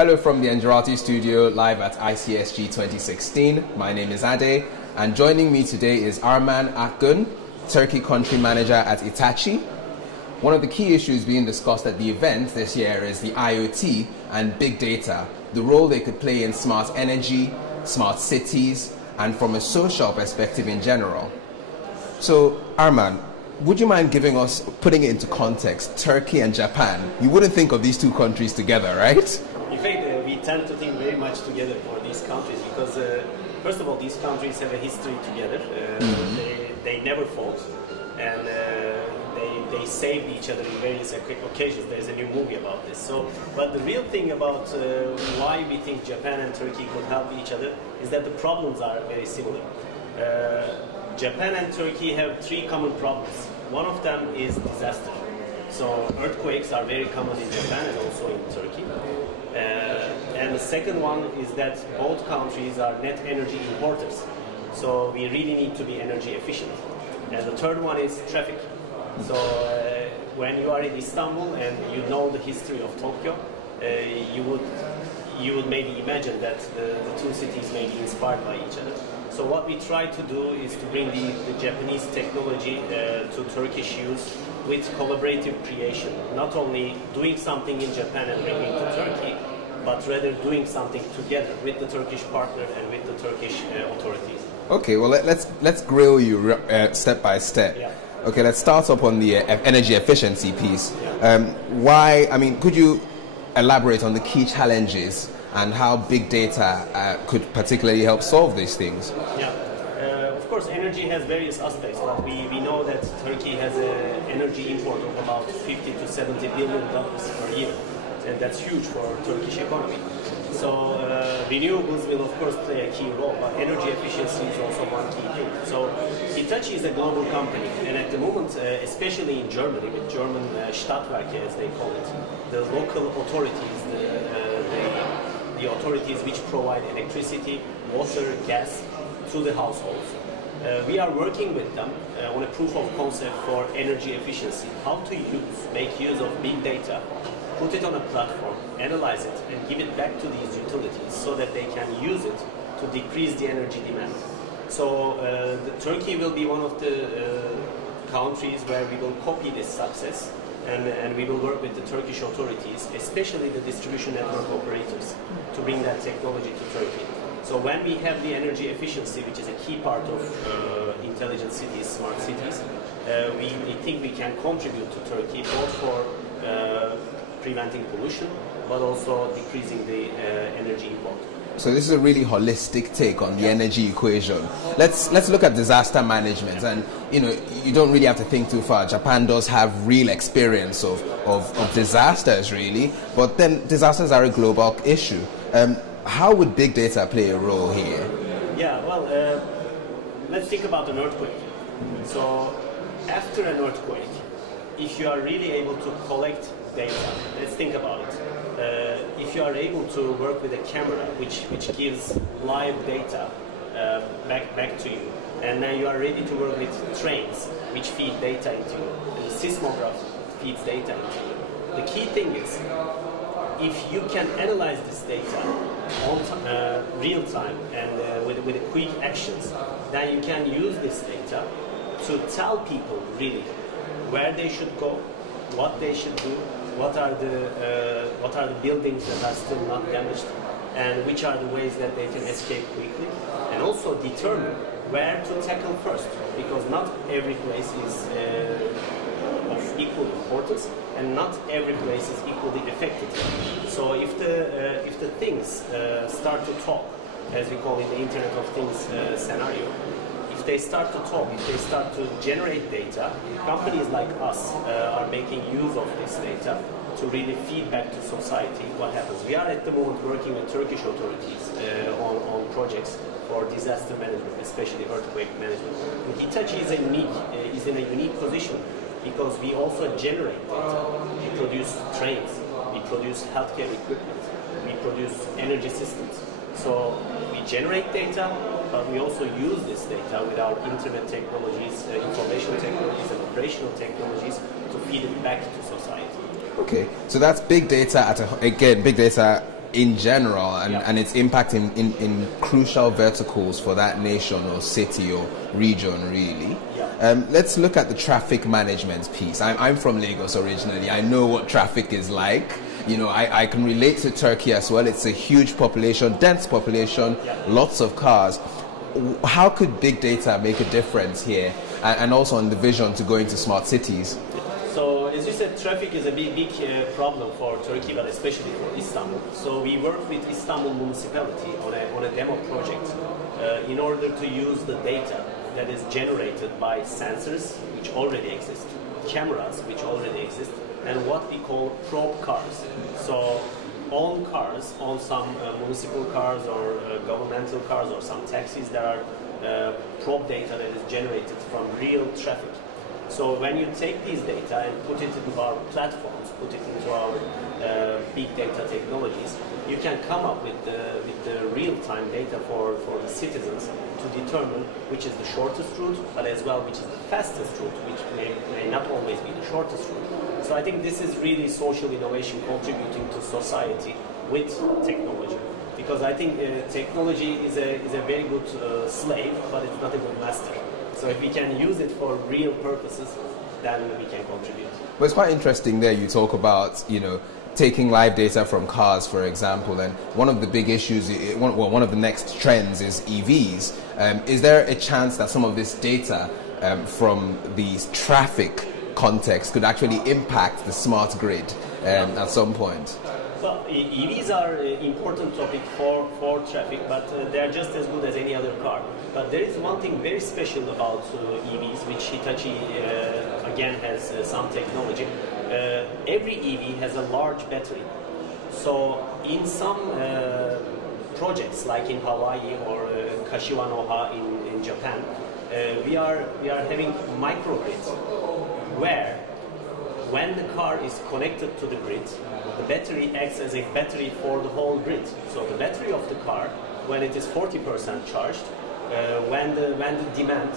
hello from the Engerati studio live at ICSG 2016. My name is Ade, and joining me today is Arman Akgun, Turkey Country Manager at Hitachi. One of the key issues being discussed at the event this year is the IoT and big data, the role they could play in smart energy, smart cities, and from a social perspective in general. So, Arman, would you mind putting it into context, Turkey and Japan? You wouldn't think of these two countries together, right? In fact, we tend to think very much together for these countries because, first of all, these countries have a history together. They never fought, and they saved each other in various occasions. There's a new movie about this. But the real thing about why we think Japan and Turkey could help each other is that the problems are very similar. Japan and Turkey have three common problems. One of them is disaster. So earthquakes are very common in Japan and also in Turkey. And the second one is that both countries are net energy importers. So we really need to be energy efficient. And the third one is traffic. So when you are in Istanbul and you know the history of Tokyo, you would maybe imagine that the two cities may be inspired by each other. So what we try to do is to bring the Japanese technology to Turkish use with collaborative creation, not only doing something in Japan and bringing to Turkey, but rather doing something together with the Turkish partner and with the Turkish authorities. Okay, well let's grill you step by step. Yeah. Okay, let's start up on the energy efficiency piece. Yeah. Could you elaborate on the key challenges and how big data could particularly help solve these things? Yeah, of course, energy has various aspects. But we know that Turkey has an energy import of about 50 to 70 billion dollars per year, and that's huge for Turkish economy. So renewables will of course play a key role, but energy efficiency is also one key thing. So Hitachi is a global company, and at the moment, especially in Germany, with German Stadtwerke as they call it, the local authorities, the authorities which provide electricity, water, gas to the households. We are working with them on a proof of concept for energy efficiency, how to make use of big data, put it on a platform, analyze it, and give it back to these utilities so that they can use it to decrease the energy demand. So Turkey will be one of the countries where we will copy this success, and we will work with the Turkish authorities, especially the distribution network operators, to bring that technology to Turkey. So when we have the energy efficiency, which is a key part of intelligent cities, smart cities, we think we can contribute to Turkey both for preventing pollution, but also decreasing the energy import. So this is a really holistic take on the energy equation. Let's look at disaster management, and you don't really have to think too far. Japan does have real experience of disasters, really, but then disasters are a global issue. How would big data play a role here? Yeah, well, let's think about an earthquake. So after an earthquake, if you are really able to collect data, let's think about it. If you are able to work with a camera which gives live data back to you, and then you are ready to work with trains which feed data into you, and the seismograph feeds data into you. The key thing is, if you can analyze this data on real time and with quick actions, then you can use this data to tell people really where they should go, what they should do, what are the buildings that are still not damaged, and which are the ways that they can escape quickly, and also determine where to tackle first, because not every place is of equal importance, and not every place is equally affected. So if the things start to talk, as we call it the Internet of Things scenario, if they start to talk, if they start to generate data, companies like us are making use of this data to really feed back to society what happens. We are at the moment working with Turkish authorities on projects for disaster management, especially earthquake management. And Hitachi is in a unique position because we also generate data. We produce trains, we produce healthcare equipment, we produce energy systems. So we generate data, but we also use this data with our internet technologies, information technologies, and operational technologies to feed it back to society. Okay, so that's big data big data in general and its impact in crucial verticals for that nation or city or region, really. Let's look at the traffic management piece. I'm from Lagos originally. I know what traffic is like. You know, I can relate to Turkey as well. It's a huge population, dense population, lots of cars. How could big data make a difference here, and also on the vision to go into smart cities? So, as you said, traffic is a big problem for Turkey, but especially for Istanbul. So we work with Istanbul municipality on a demo project in order to use the data that is generated by sensors, which already exist, cameras, which already exist, and what we call probe cars. So own cars, on some municipal cars or governmental cars or some taxis, there are probe data that is generated from real traffic. So when you take these data and put it into our platforms, put it into our big data technologies, you can come up with the real-time data for the citizens to determine which is the shortest route, but as well which is the fastest route, which may not always be the shortest route. So I think this is really social innovation contributing to society with technology. Because I think technology is a very good slave, but it's not a good master. So if we can use it for real purposes, then we can contribute. But it's quite interesting there. You talk about, you know, taking live data from cars, for example, and one of the big issues, one of the next trends is EVs. Is there a chance that some of this data from the traffic context could actually impact the smart grid at some point? Well, EVs are an important topic for traffic, but they are just as good as any other car. But there is one thing very special about EVs, which Hitachi again has some technology. Every EV has a large battery. So in some projects, like in Hawaii or Kashiwanoha in Japan, we are having microgrids where, when the car is connected to the grid, the battery acts as a battery for the whole grid. So the battery of the car, when it is 40% charged, when the demand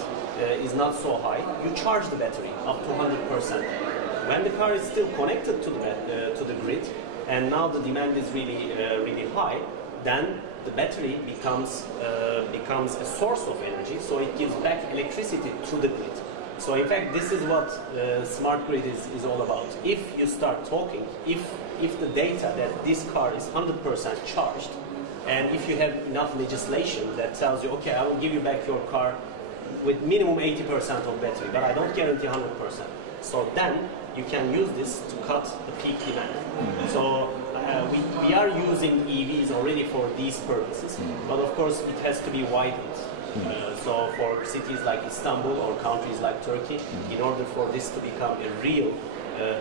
is not so high, you charge the battery up to 100%. When the car is still connected to the grid, and now the demand is really high, then the battery becomes a source of energy. So it gives back electricity to the grid. So in fact, this is what smart grid is all about. If you start talking, if the data that this car is 100% charged, and if you have enough legislation that tells you, okay, I will give you back your car with minimum 80% of battery, but I don't guarantee 100%. So then you can use this to cut the peak demand. So we are using EVs already for these purposes, but of course it has to be widened. So for cities like Istanbul or countries like Turkey, in order for this to become a real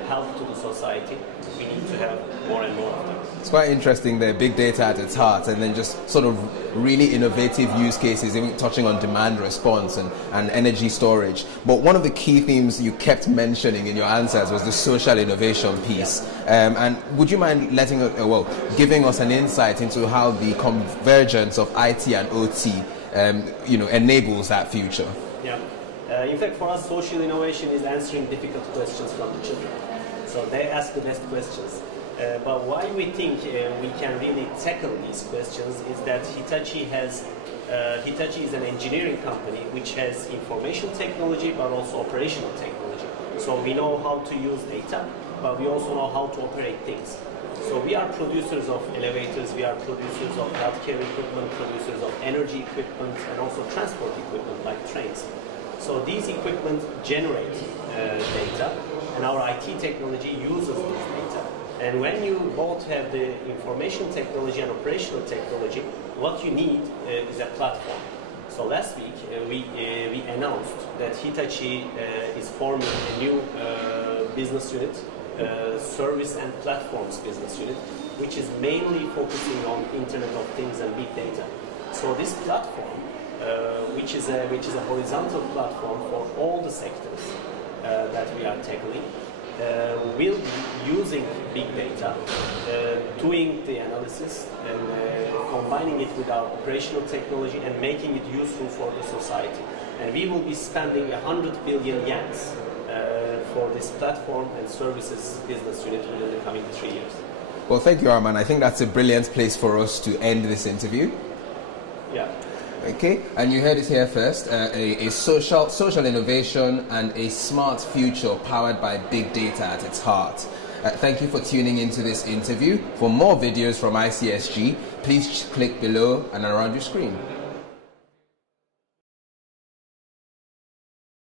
help to the society, we need to have more and more of them. It's quite interesting there, big data at its heart, and then just sort of really innovative use cases, even touching on demand response and energy storage. But one of the key themes you kept mentioning in your answers was the social innovation piece. And would you mind giving us an insight into how the convergence of IT and OT enables that future? Yeah. In fact, for us, social innovation is answering difficult questions from the children. So they ask the best questions. But why we think we can really tackle these questions is that Hitachi is an engineering company which has information technology but also operational technology. So we know how to use data, but we also know how to operate things. So we are producers of elevators, we are producers of healthcare equipment, producers of energy equipment, and also transport equipment like trains. So these equipment generate data, and our IT technology uses this data. And when you both have the information technology and operational technology, what you need is a platform. So last week we announced that Hitachi is forming a new business unit, Service and Platforms business unit, which is mainly focusing on Internet of Things and big data. So this platform, which is a horizontal platform for all the sectors that we are tackling, will be using big data, doing the analysis and combining it with our operational technology and making it useful for the society. And we will be spending 100 billion yens for this platform and services business unit within the coming 3 years. Well, thank you, Arman. I think that's a brilliant place for us to end this interview. Yeah. Okay, and you heard it here first, a social innovation and a smart future powered by big data at its heart. Thank you for tuning into this interview. For more videos from ICSG, please click below and around your screen.